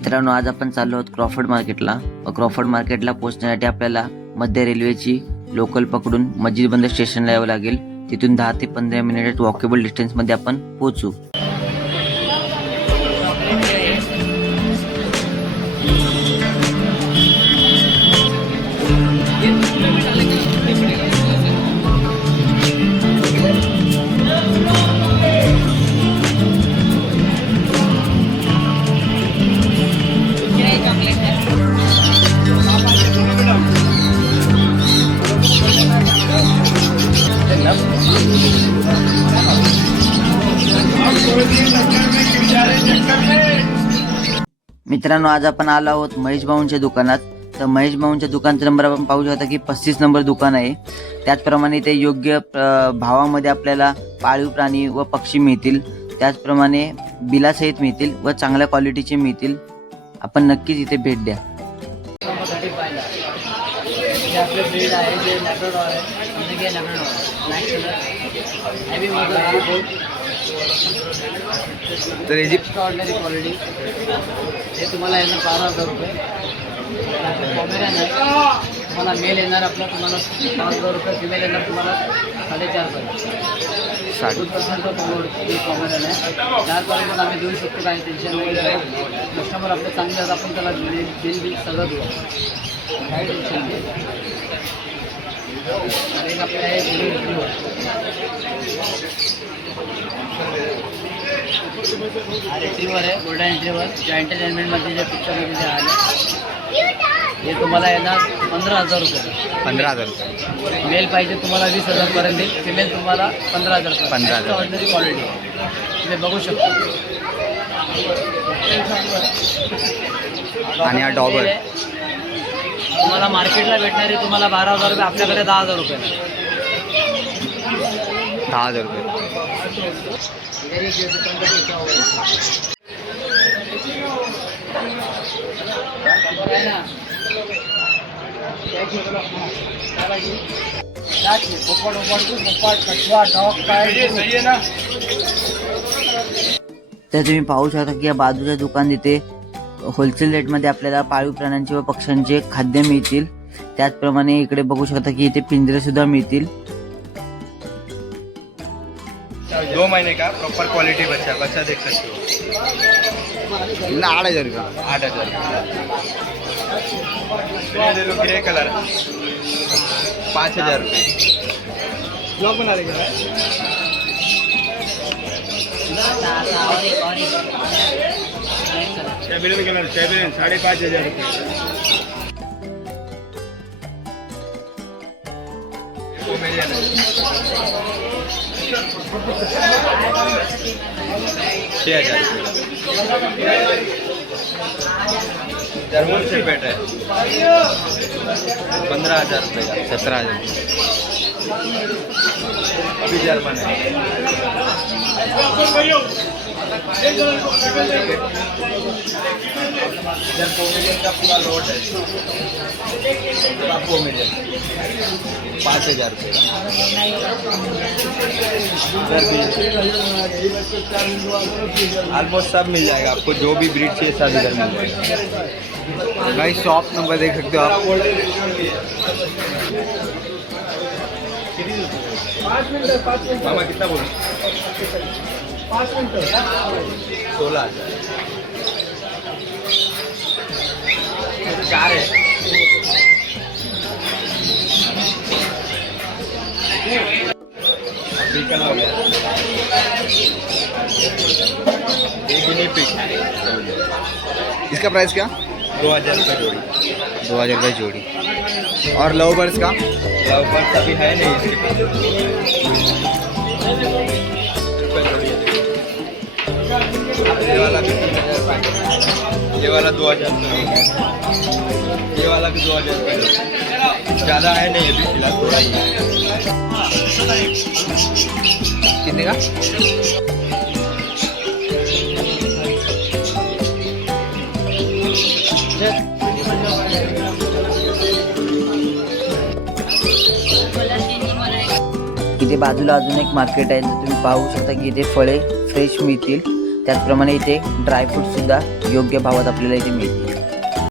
मित्रांनो, आज आपण चाललो आहोत क्रॉफर्ड मार्केटला. क्रॉफर्ड मार्केटला पोहोचण्यासाठी आपल्याला मध्य रेल्वेची लोकल पकडून मस्जिद बंदर स्टेशनला यावं लागेल. तिथून 10 ते 15 मिनिट वॉकेबल डिस्टन्स मध्ये आपण पोहोचू. मित्रांनो, आज आपण आलो आहोत महेश भाऊंच्या दुकानात. तर महेश भाऊंच्या दुकानचा नंबर आपण पाहू शकता की 35 नंबर दुकान आहे. त्याचप्रमाणे ते योग्य भावामध्ये आपल्याला पाळीव प्राणी व पक्षी मिळतील. त्याचप्रमाणे बिलासहित मिळतील व चांगल्या क्वालिटीचे मिळतील. आपण नक्कीच इथे भेट द्या. तर याची ऑर्डिनरी क्वालिटी हे तुम्हाला येणार 12,000 रुपये. कॉमेरियन आहे, तुम्हाला मेल येणार आपला तुम्हाला 5,000 रुपये, फिमेल येणार तुम्हाला 4,500. 60% कॉमेरियन आहे. 4,000 आम्ही देऊ शकतो, काही टेन्शन नाही. कस्टमर आपले चांगले आहेत, आपण त्याला बिल सगळं देऊ, काही टेन्शन नाही. एक आपल्या रिट्रीवर आहे, गोल्डन रिट्रीवर. ज्या एंटरटेनमेंटमध्ये जे पिक्चरमध्ये जे आले हे तुम्हाला येणार 15,000 रुपये. 15,000 रुपये. मेल पाहिजे तुम्हाला 20,000 पर्यंत येईल, फिमेल तुम्हाला 15,000 रुपये. 15,000. ऑर्डिनरी क्वालिटी तुम्ही बघू शकता. आणि हा डॉबर तुम्हाला मार्केटला भेटणारे तुम्हाला 12,000 रुपये, आपल्याकडे 10,000 रुपये. 10,000 रुपये. तर तुम्ही पाहू शकता की या बाजूच्या दुकान तिथे होलसेल रेटमध्ये आपल्याला पाळीव प्राण्यांचे व पक्ष्यांचे खाद्य मिळतील. त्याचप्रमाणे इकडे बघू शकता की इथे पिंजरे सुद्धा मिळतील. 2 महीने का प्रॉपर क्वालिटी बच्चा देख सकते हो. 8,000 रुपये. 8,000 ले लो. ग्रे कलर 5,000 रुपये. ब्लॉक बना लेगा. कैबिन कलर 5,500 रुपये. जर्मन से बेटर है. 15,000 रुपये का. 17,000. अभी जर्मन है. का पूरा लोट है. आपको मिल जाए 5,000 रुपये. ऑलमोस्ट सब मिल जाएगा आपको, जो भी ब्रीड चाहिए सब इधर मिल जाएगा. भाई शॉप नंबर देख सकते हो आप. 5 मिनट. मामा कितना बोलो? 5 मिनट. 16,000. 4 है. इसका प्राइस क्या? 2,000 रुपये जोड़ी. 2,000 रुपये जोड़ी. और लव बर्ड्स का? लव बर्ड्स अभी है नहीं इसके पास. ये वाला भी 3,000. ये वाला 2,000 रुपये. ये वाला भी 2,000 रुपये. ज़्यादा है नहीं अभी फिलहाल, थोड़ा ही है. कितने का? इथे बाजूला अजून एक मार्केट आहे. तुम्ही पाहू शकता की इथे फळे फ्रेश मिळतील. त्याचप्रमाणे इथे ड्रायफ्रूट सुद्धा योग्य भावात आपल्याला इथे मिळतील.